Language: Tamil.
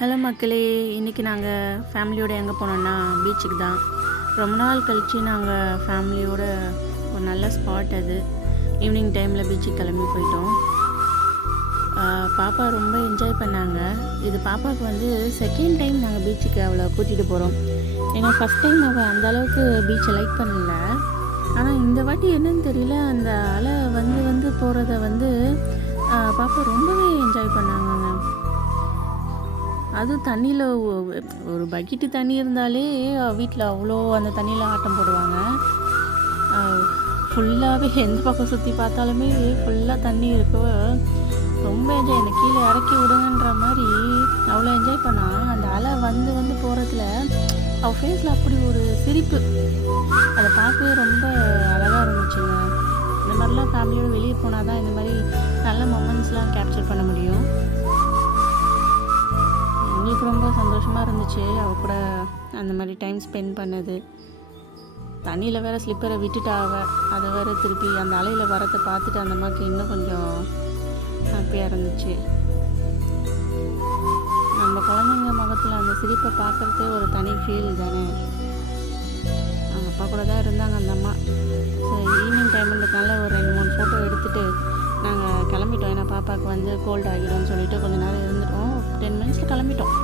ஹலோ மக்களே, இன்றைக்கி நாங்கள் ஃபேமிலியோடு எங்கே போனோன்னா பீச்சுக்கு தான். ரொம்ப நாள் கழித்து நாங்கள் ஃபேமிலியோட ஒரு நல்ல ஸ்பாட் அது. ஈவினிங் டைமில் பீச்சுக்கு கிளம்பி போயிட்டோம். பாப்பா ரொம்ப என்ஜாய் பண்ணாங்க. இது பாப்பாவுக்கு வந்து செகண்ட் டைம் நாங்கள் பீச்சுக்கு அவளை கூட்டிகிட்டு போகிறோம். ஏன்னா ஃபஸ்ட் டைம் அவள் அந்தளவுக்கு பீச்சை லைக் பண்ணல. ஆனால் இந்த வாட்டி என்னன்னு தெரியல, அந்த அலை வந்து வந்து போகிறத வந்து பாப்பா ரொம்பவே என்ஜாய் பண்ணாங்கங்க. அதுவும் தண்ணியில் ஒரு பக்கெட்டு தண்ணி இருந்தாலே வீட்டில் அவ்வளோ அந்த தண்ணியில் ஆட்டம் போடுவாங்க. ஃபுல்லாகவே எந்த பக்கம் சுற்றி பார்த்தாலுமே ஃபுல்லாக தண்ணி இருக்கோ ரொம்ப என்ஜாய். என்னை கீழே இறக்கி விடுங்கன்ற மாதிரி அவ்வளோ என்ஜாய் பண்ணால் அந்த அலை வந்து வந்து போகிறதுல அவள் ஃபேஸில் அப்படி ஒரு சிரிப்பு, அதை பார்க்கவே ரொம்ப அழகாக இருந்துச்சுங்க. இந்த மாதிரிலாம் ஃபேமிலியோடு வெளியே போனால் தான் இந்த மாதிரி நல்ல மொமெண்ட்ஸ்லாம் கேப்சர் பண்ண முடியும். எங்களுக்கு ரொம்ப சந்தோஷமாக இருந்துச்சு அவள் கூட அந்த மாதிரி டைம் ஸ்பெண்ட் பண்ணது. தண்ணியில் வேறு ஸ்லிப்பரை விட்டுட்டா அதை வேறு திருப்பி அந்த அலையில் வரத்தை பார்த்துட்டு அந்த மாதிரி இன்னும் கொஞ்சம் ஹாப்பியாக இருந்துச்சு. நம்ம குழந்தைங்க முகத்தில் அந்த சிரிப்பை பார்க்குறதே ஒரு தனி ஃபீல் தானே. அவங்க அப்பா கூட தான் இருந்தாங்க அந்த அம்மா. ஸோ ஈவினிங் டைம்ன்றதுனால ஒரு 2-3 ஃபோட்டோ எடுத்துகிட்டு நாங்கள் கிளம்பிட்டோம். ஏன்னா பாப்பாவுக்கு வந்து கோல்டு ஆகிடும்னு சொல்லிட்டு கொஞ்சம் நேரம் இருந்துட்டோம். 10 மினிட்ஸில் கிளம்பிட்டோம்.